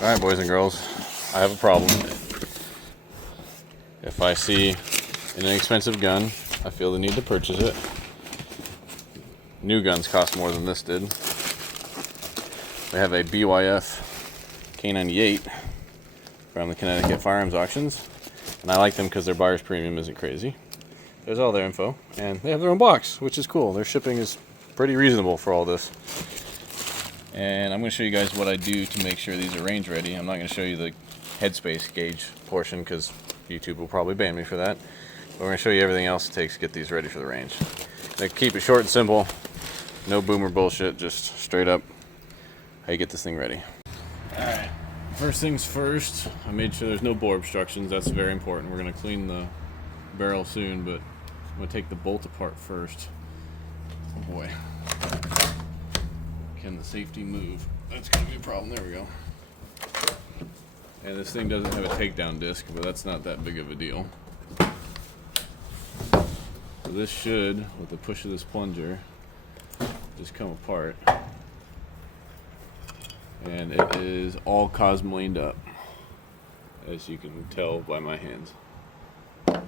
Alright, boys and girls, I have a problem. If I see an inexpensive gun, I feel the need to purchase it. New guns cost more than this did. We have a BYF K98 from the Connecticut Firearms Auctions, and I like them because their buyer's premium isn't crazy. There's all their info, and they have their own box, which is cool. Their shipping is pretty reasonable for all this. And I'm going to show you guys what I do to make sure these are range ready. I'm not going to show you the headspace gauge portion because YouTube will probably ban me for that. But we're going to show you everything else it takes to get these ready for the range. They keep it short and simple, no boomer bullshit, just straight up how you get this thing ready. Alright, first things first, I made sure there's no bore obstructions. That's very important. We're going to clean the barrel soon, but I'm going to take the bolt apart first. Oh boy. Can the safety move? That's going to be a problem. There we go. And this thing doesn't have a takedown disc, but that's not that big of a deal. So this should, with the push of this plunger, just come apart. And it is all Cosmolined up, as you can tell by my hands. I'm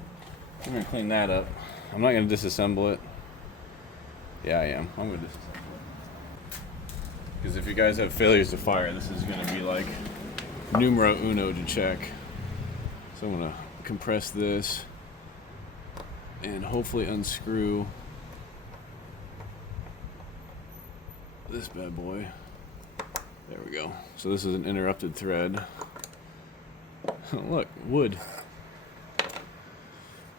going to clean that up. I'm not going to disassemble it. Yeah, I am. I'm going to disassemble it. Because if you guys have failures to fire, this is going to be like numero uno to check. So I'm going to compress this and hopefully unscrew this bad boy. There we go. So this is an interrupted thread. Look, wood.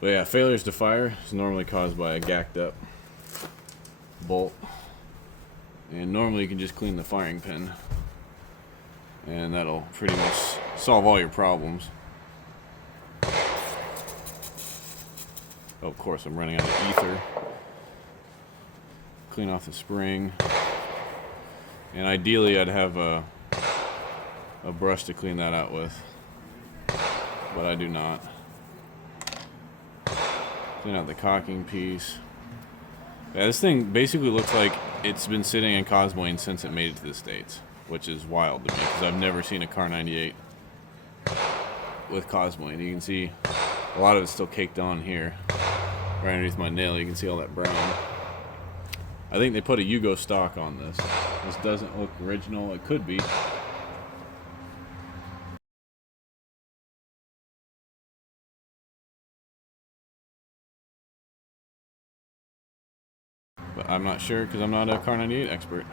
But yeah, failures to fire is normally caused by a gacked up bolt. And normally you can just clean the firing pin, and that'll pretty much solve all your problems. Oh, of course, I'm running out of ether. Clean off the spring. And ideally I'd have a brush to clean that out with, but I do not. Clean out the cocking piece. Yeah, this thing basically looks like it's been sitting in Cosmoline since it made it to the States, which is wild to me because I've never seen a Kar98 with Cosmoline. You can see a lot of it's still caked on here. Right underneath my nail, you can see all that brown. I think they put a Yugo stock on this. This doesn't look original. It could be. But I'm not sure because I'm not a Kar98 expert.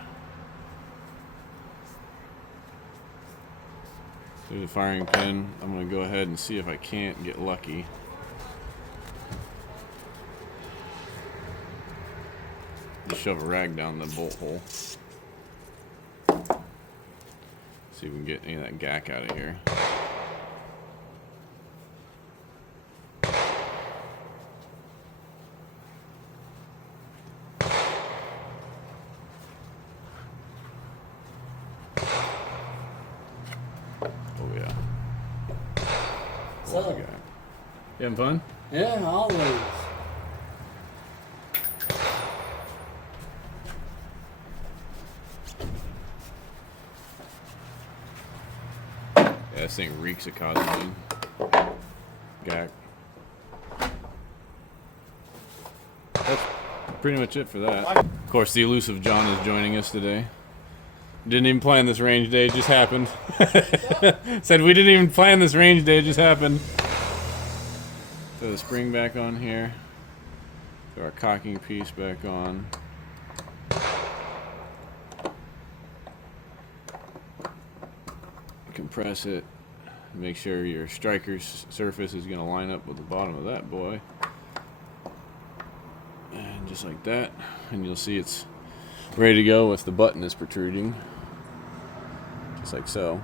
There's a firing pin. I'm going to go ahead and see if I can't get lucky. Just shove a rag down the bolt hole. See if we can get any of that gack out of here. Oh yeah. What we got? You having fun? Yeah, always. Yeah, this thing reeks of Cosmoline. Gack. That's pretty much it for that. Of course, the elusive John is joining us today. Didn't even plan this range day, it just happened. Said we didn't even plan this range day, it just happened. Throw the spring back on here. Throw our cocking piece back on. Compress it. Make sure your striker's surface is going to line up with the bottom of that boy. And just like that. And you'll see it's ready to go if the button is protruding. Just like so.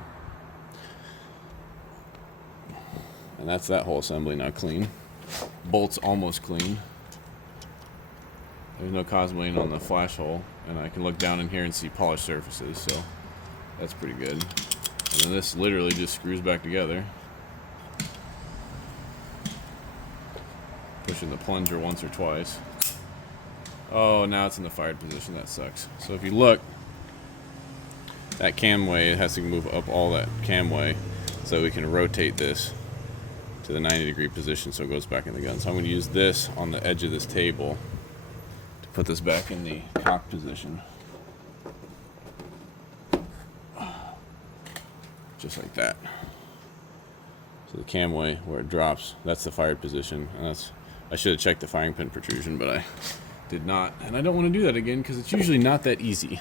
And that's that whole assembly now clean. Bolt's almost clean. There's no Cosmoline on the flash hole. And I can look down in here and see polished surfaces, so that's pretty good. And then this literally just screws back together. Pushing the plunger once or twice. Oh, now it's in the fired position. That sucks. So if you look, that camway, it has to move up all that camway so we can rotate this to the 90-degree position so it goes back in the gun. So I'm going to use this on the edge of this table to put this back in the cock position. Just like that. So the camway where it drops, that's the fired position, and that's, I should have checked the firing pin protrusion, but I did not, and I don't want to do that again because it's usually not that easy.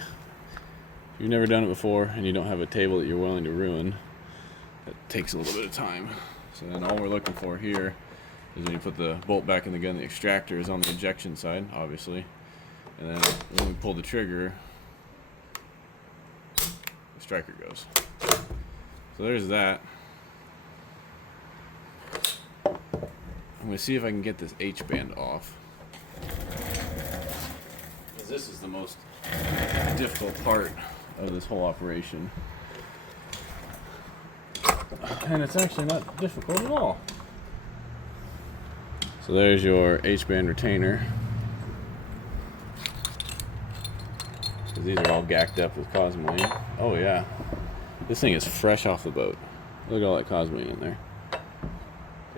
If you've never done it before and you don't have a table that you're willing to ruin, that takes a little bit of time. So then all we're looking for here is when you put the bolt back in the gun, the extractor is on the ejection side, obviously, and then when we pull the trigger, the striker goes. So there's that. I'm going to see if I can get this H-band off. This is the most difficult part of this whole operation. And it's actually not difficult at all. So there's your H-band retainer. So these are all gacked up with Cosmoline. Oh yeah. This thing is fresh off the boat. Look at all that Cosmoline in there.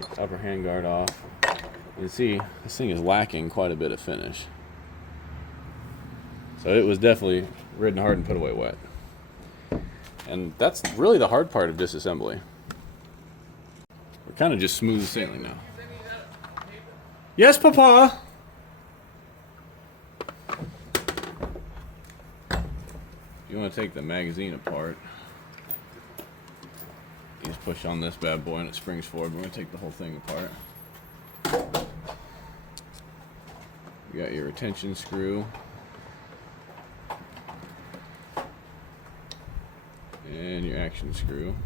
Take the upper handguard off. You can see this thing is lacking quite a bit of finish. So it was definitely ridden hard and put away wet. And that's really the hard part of disassembly. We're kind of just smooth sailing now. Yes, Papa! You want to take the magazine apart. You just push on this bad boy and it springs forward. We're going to take the whole thing apart. You got your retention screw. And your action screw,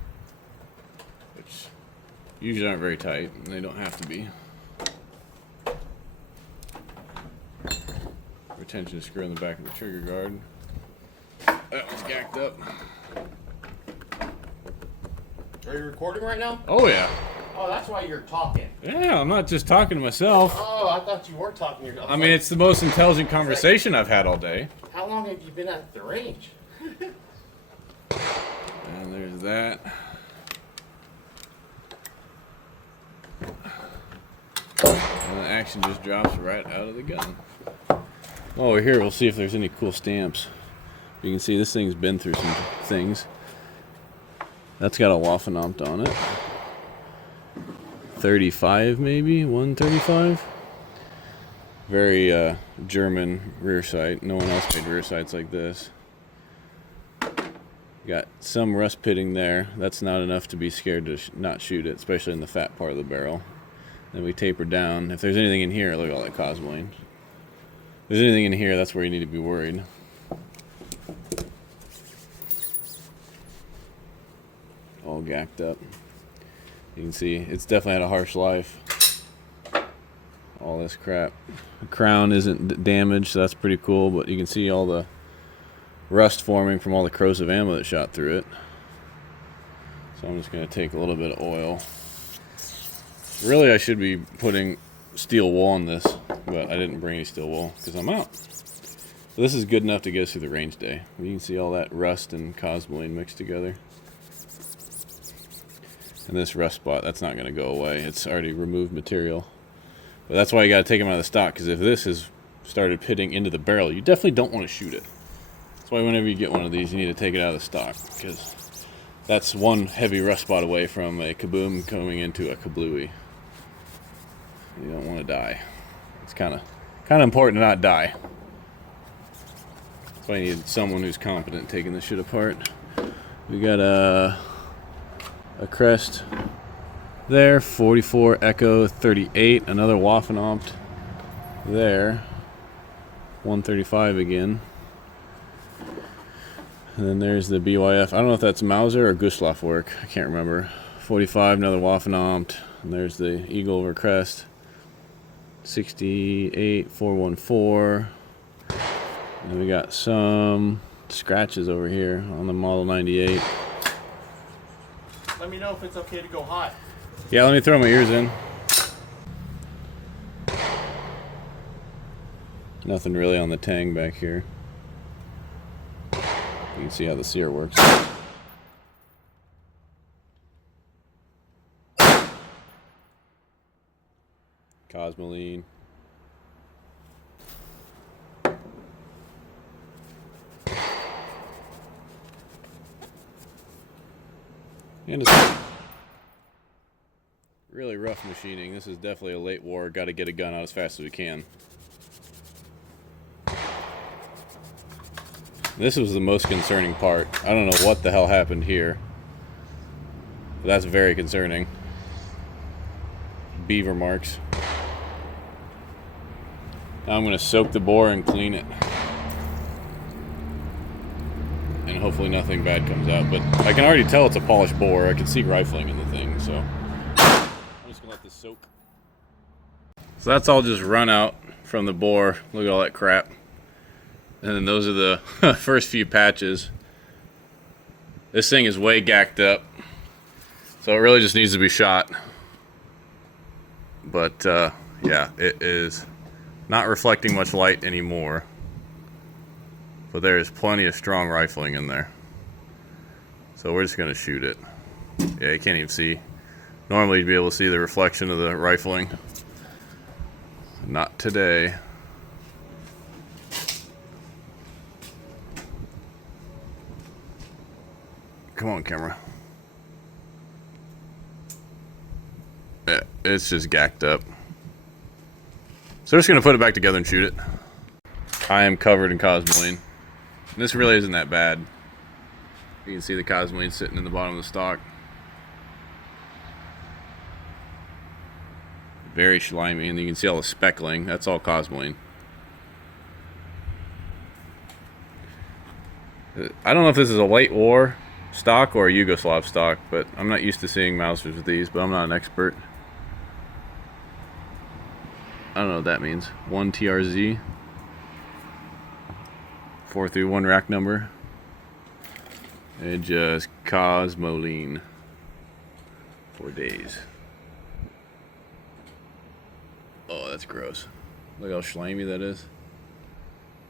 which usually aren't very tight, and they don't have to be. Retention screw in the back of the trigger guard. That one's gacked up. Are you recording right now? Oh yeah. Oh, that's why you're talking. Yeah, I'm not just talking to myself. Oh, I thought you were talking. I mean, it's the most intelligent conversation I've had all day. How long have you been at the range? And there's that. And the action just drops right out of the gun. While we're here, we'll see if there's any cool stamps. You can see this thing's been through some things. That's got a Waffenamt on it. 35 maybe? 135? Very German rear sight. No one else made rear sights like this. Got some rust pitting there. That's not enough to be scared to not shoot it, especially in the fat part of the barrel. Then we taper down. If there's anything in here, look at all that Cosmoline. If there's anything in here, that's where you need to be worried. All gacked up. You can see it's definitely had a harsh life. All this crap. The crown isn't damaged, so that's pretty cool, but you can see all the rust forming from all the corrosive ammo that shot through it. So I'm just going to take a little bit of oil. Really, I should be putting steel wool on this, but I didn't bring any steel wool because I'm out. So this is good enough to get us through the range day. You can see all that rust and Cosmoline mixed together. And this rust spot, that's not going to go away. It's already removed material. But that's why you got to take them out of the stock, because if this has started pitting into the barrel, you definitely don't want to shoot it. That's why whenever you get one of these, you need to take it out of the stock, because that's one heavy rust spot away from a kaboom coming into a kablooey. You don't want to die. It's kind of important to not die. That's why you need someone who's competent taking this shit apart. We got a crest there, 44 Echo 38, another Waffenamt there, 135 again. And then there's the BYF. I don't know if that's Mauser or Gustav work. I can't remember. 45, another Waffenamt. And there's the Eagle over crest. 68, 414. And we got some scratches over here on the Model 98. Let me know if it's okay to go hot. Yeah, let me throw my ears in. Nothing really on the tang back here. You You can see how the sear works. Cosmoline. And it's really rough machining. This is definitely a late war. Got to get a gun out as fast as we can. This was the most concerning part. I don't know what the hell happened here. But that's very concerning. Beaver marks. Now I'm going to soak the bore and clean it. And hopefully nothing bad comes out. But I can already tell it's a polished bore. I can see rifling in the thing, so I'm just going to let this soak. So that's all just run out from the bore. Look at all that crap. And then those are the first few patches. This thing is way gacked up. So it really just needs to be shot. But yeah, it is not reflecting much light anymore. But there is plenty of strong rifling in there. So we're just going to shoot it. Yeah, you can't even see. Normally you'd be able to see the reflection of the rifling. Not today. Come on, camera. Yeah, it's just gacked up. So we're just going to put it back together and shoot it. I am covered in Cosmoline. This really isn't that bad. You can see the Cosmoline sitting in the bottom of the stock. Very slimy, and you can see all the speckling. That's all Cosmoline. I don't know if this is a late war stock or a Yugoslav stock, but I'm not used to seeing Mausers with these, but I'm not an expert. I don't know what that means. 1 TRZ. 431 rack number. And just Cosmoline. 4 days. Oh, that's gross. Look how slimy that is.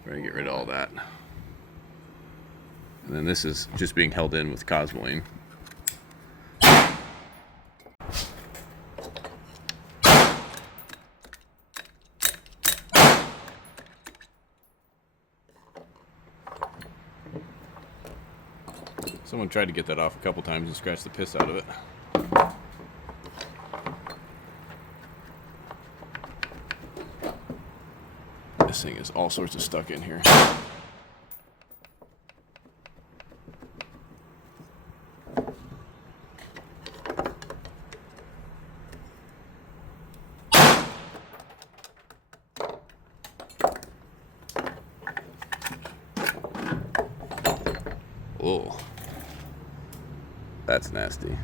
We're gonna get rid of all that. And then this is just being held in with Cosmoline. Someone tried to get that off a couple times and scratched the piss out of it. This thing is all sorts of stuck in here. Oh, that's nasty.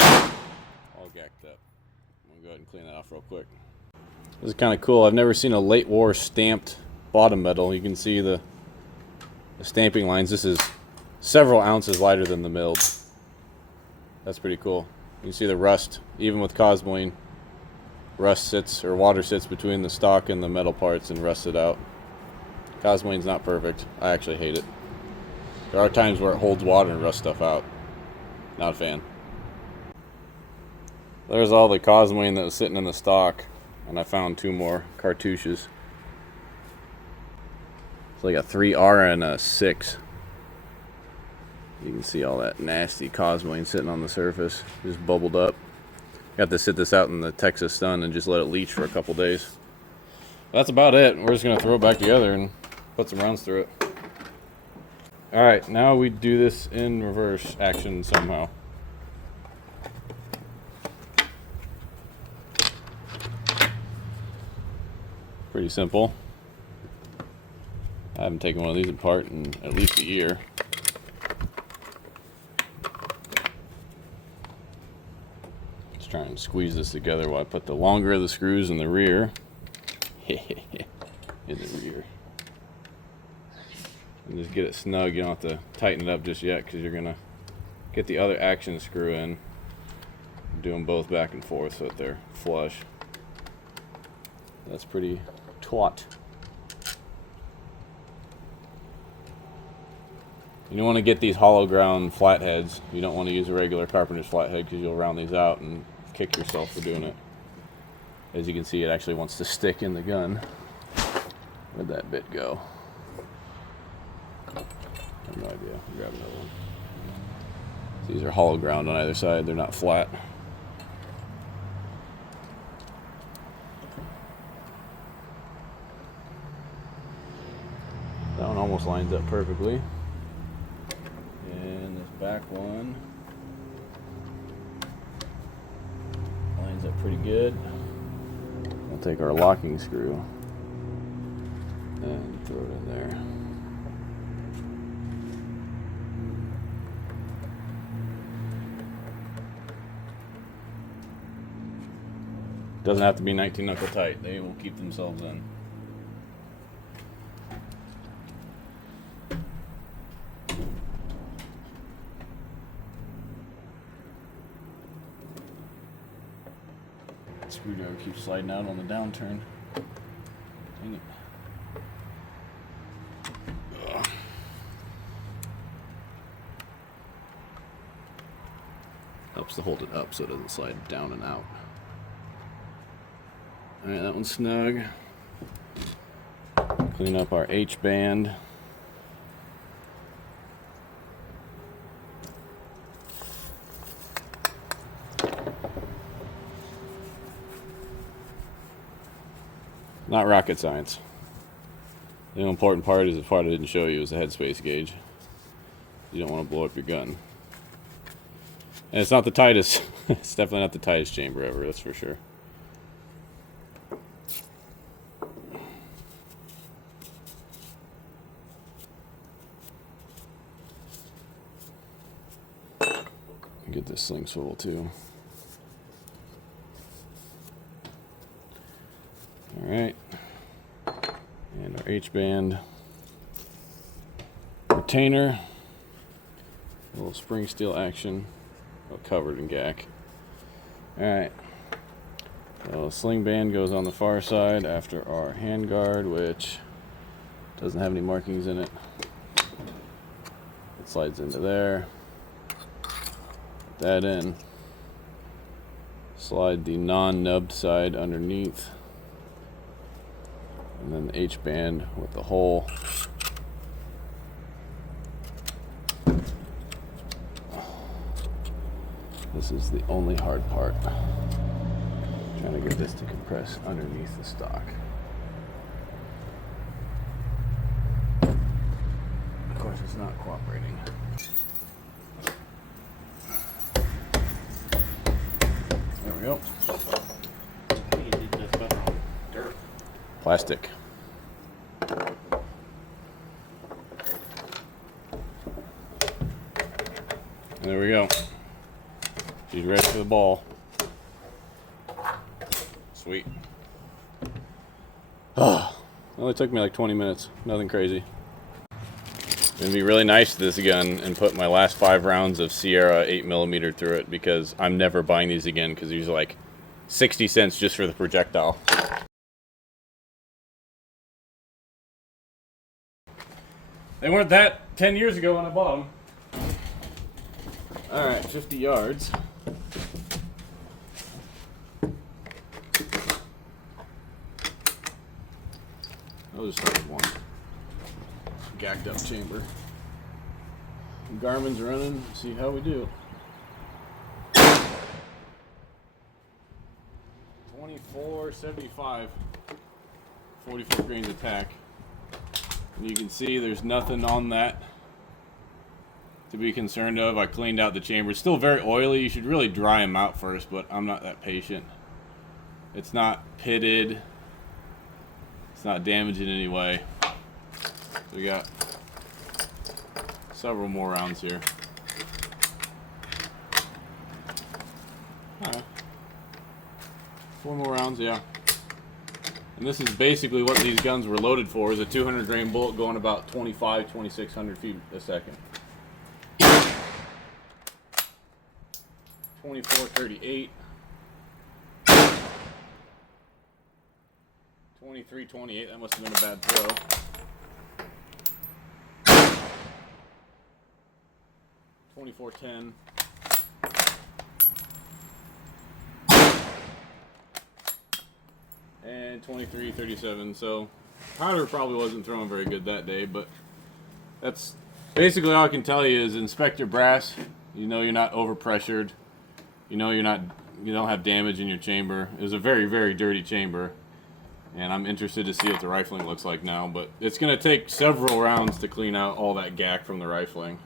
All gacked up. I'm gonna go ahead and clean that off real quick. This is kind of cool. I've never seen a late war stamped bottom metal. You can see the stamping lines. This is several ounces lighter than the milled. That's pretty cool. You can see the rust, even with Cosmoline. Rust sits, or water sits between the stock and the metal parts and rusts it out. Cosmoline's not perfect. I actually hate it. There are times where it holds water and rusts stuff out. Not a fan. There's all the Cosmoline that was sitting in the stock, and I found 2 more cartouches. It's like a 3R and a 6. You can see all that nasty Cosmoline sitting on the surface, just bubbled up. Got to sit this out in the Texas sun and just let it leach for a couple days. That's about it. We're just gonna throw it back together and put some rounds through it. Alright, now we do this in reverse action somehow. Pretty simple. I haven't taken one of these apart in at least a year. Just try and squeeze this together while I put the longer of the screws in the rear. In the rear. And just get it snug. You don't have to tighten it up just yet because you're going to get the other action screw in. Do them both back and forth so that they're flush. That's pretty taut. You don't want to get these hollow ground flatheads. You don't want to use a regular carpenter's flathead because you'll round these out and kick yourself for doing it. As you can see, it actually wants to stick in the gun. Where'd that bit go? I have no idea. I'll grab another one. These are hollow ground on either side. They're not flat. That one almost lines up perfectly. And this back one lines up pretty good. We'll take our locking screw and throw it in there. Doesn't have to be 19 knuckle tight. They will keep themselves in. Screwdriver keeps sliding out on the downturn. Dang it. Ugh. Helps to hold it up so it doesn't slide down and out. Alright, that one's snug. Clean up our H-band. Not rocket science. The important part is the part I didn't show you is the headspace gauge. You don't want to blow up your gun. And it's not the tightest. It's definitely not the tightest chamber ever, that's for sure. Get this sling swivel too. Alright. And our H-band retainer. A little spring steel action. Well, covered in gack. Alright. So sling band goes on the far side after our hand guard, which doesn't have any markings in it. It slides into there. Put that in. Slide the non-nubbed side underneath. And then the H-band with the hole. This is the only hard part. Trying to get this to compress underneath the stock. Of course, it's not cooperating. There we go. You did this better on dirt. Plastic. There we go. She's ready for the ball. Sweet. Oh, it only took me like 20 minutes. Nothing crazy. It'd be really nice to this gun and put my last 5 rounds of Sierra 8mm through it, because I'm never buying these again because these are like 60 cents just for the projectile. They weren't that 10 years ago when I bought them. Alright, 50 yards. I'll just start with one. Gacked up chamber. Garmin's running, see how we do. 24.75. 44 grains of tack. And you can see there's nothing on that to be concerned of. I cleaned out the chamber. It's still very oily. You should really dry them out first, but I'm not that patient. It's not pitted. It's not damaged in any way. We got several more rounds here. Alright. 4 more rounds, yeah. And this is basically what these guns were loaded for, is a 200 grain bullet going about 2,600 feet a second. 24.38. 23.28. That must have been a bad throw. 2410. And 2337. So powder probably wasn't throwing very good that day, but that's basically all I can tell you is inspect your brass. You know you're not overpressured. You know you don't have damage in your chamber. It was a very, very dirty chamber. And I'm interested to see what the rifling looks like now, but it's going to take several rounds to clean out all that gack from the rifling.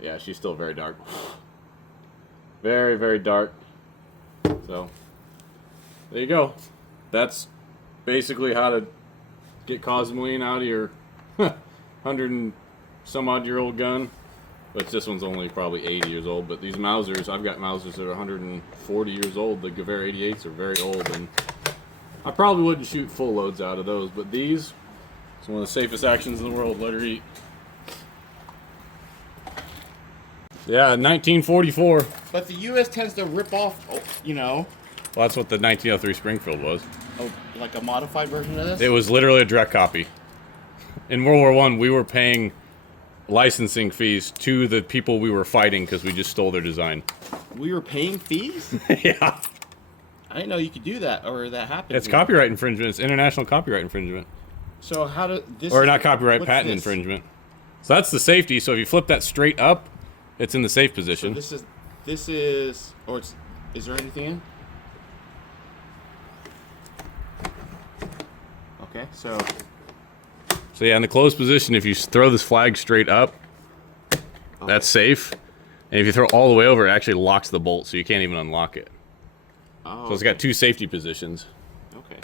Yeah, she's still very dark. Very, very dark. So, there you go. That's basically how to get Cosmoline out of your 100 and some odd year old gun. But this one's only probably 80 years old. But these Mausers, I've got Mausers that are 140 years old. The Gewehr 88s are very old, and I probably wouldn't shoot full loads out of those, but these, it's one of the safest actions in the world. Let her eat. Yeah, 1944. But the U.S. tends to rip off, you know. Well, that's what the 1903 Springfield was. Oh, like a modified version of this? It was literally a direct copy. In World War I, we were paying licensing fees to the people we were fighting because we just stole their design. We were paying fees? Yeah. I didn't know you could do that, or that happened. It's copyright infringement. It's international copyright infringement. So how do this? Or not copyright, patent infringement. So that's the safety. So if you flip that straight up, it's in the safe position. So this is, or it's, is there anything in? Okay, so yeah, in the closed position, if you throw this flag straight up, that's safe. And if you throw all the way over, it actually locks the bolt, so you can't even unlock it. Oh, So it's got two safety positions. okay.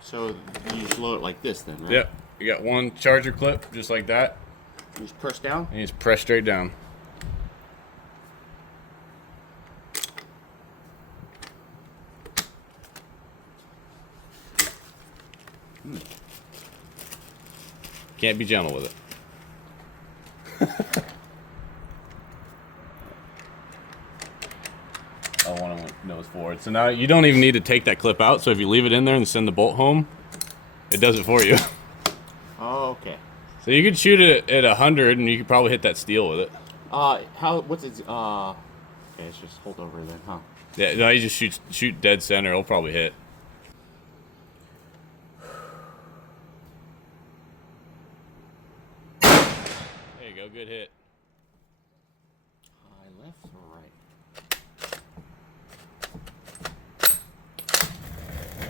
So you just load it like this then, right? Yep. You got one charger clip, just like that. You just press down? And you just press straight down. Can't be gentle with it. Oh, one of them nose forward. So now you don't even need to take that clip out. So if you leave it in there and send the bolt home, it does it for you. Oh, okay. So you could shoot it at 100 and you could probably hit that steel with it. What's it, okay, it's just hold over then, huh? Yeah, no, you just shoot dead center. It'll probably hit. There you go, good hit. High left or right?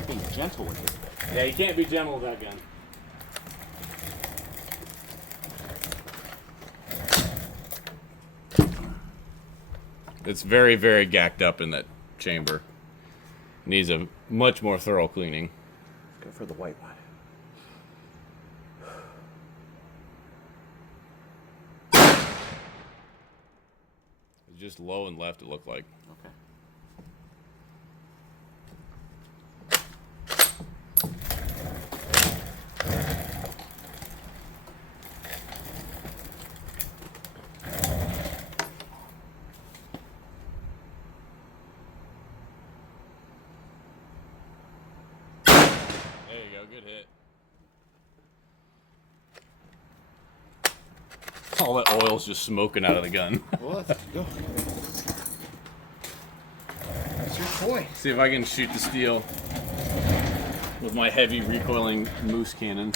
Being gentle with it. Yeah, you can't be gentle with that gun. It's very, very gacked up in that chamber. Needs a much more thorough cleaning. Go for the white one. Just low and left, it looked like. Okay. There you go, good hit. All that oil's just smoking out of the gun. Well, let's go. That's your toy. See if I can shoot the steel with my heavy recoiling moose cannon.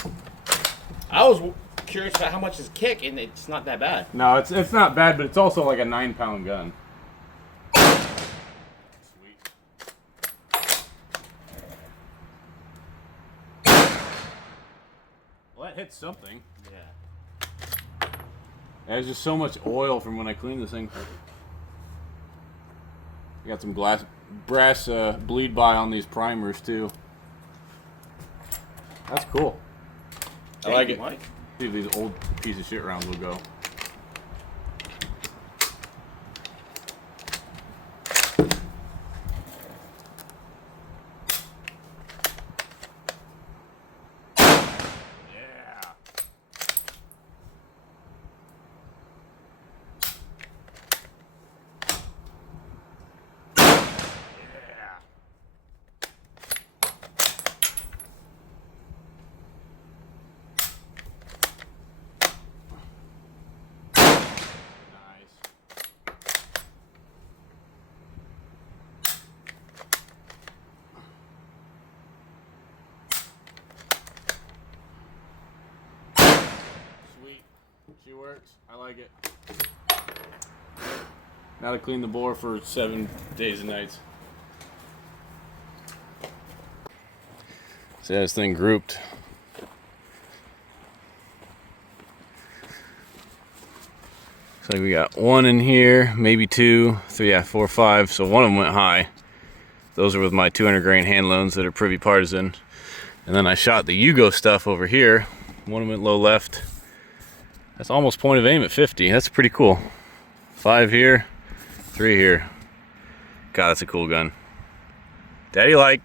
I was curious about how much is kick, and it's not that bad. No, it's not bad, but it's also like a 9-pound gun. Sweet. Well, that hit something. Yeah. There's just so much oil from when I cleaned this thing. I got some brass bleed by on these primers too. That's cool. I like it. Mike. See if these old piece of shit rounds will go. She works. I like it. Now to clean the bore for 7 days and nights. See how this thing grouped. So we got one in here, maybe two, three, yeah, 4, 5. So one of them went high. Those are with my 200 grain hand loans that are Privy Partisan. And then I shot the Yugo stuff over here. One went low left. That's almost point of aim at 50. That's pretty cool. 5 here, 3 here. God, that's a cool gun. Daddy like.